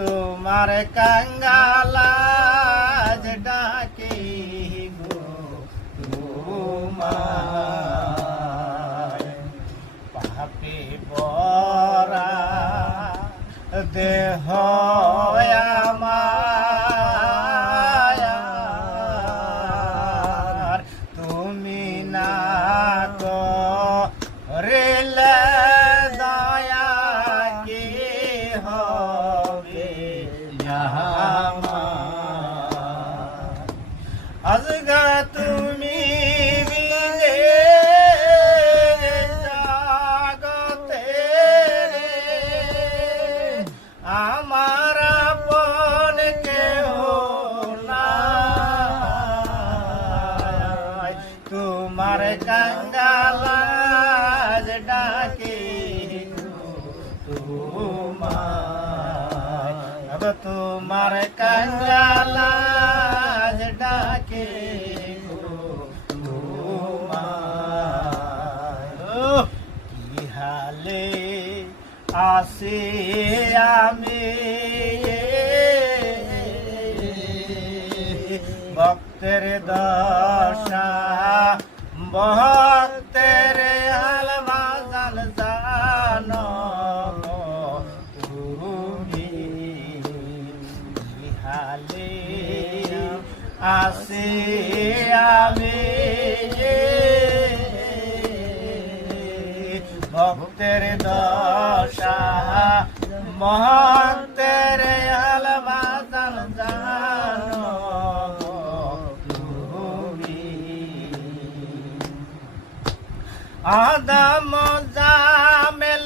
তোমার কাঙ্গালা ডাকে গো তোমার পাপে বরা দেহ আমার তুমি না করিলে দয়া কি হবে আজগা তুমি বিনে জগতে আমার আপন কেহ নাই তোমার কাঙ্গালা ডাকে তোমার তোমার কাঙ্গালা ডাকে তোমার কি হালে আসি আমি ভক্তের দশা ভক্তের আলমাজান জানো তুমি হালে আসি আমি ভক্তের দশা মহত্তের আলমাজান জানো তুমি আদম জামেল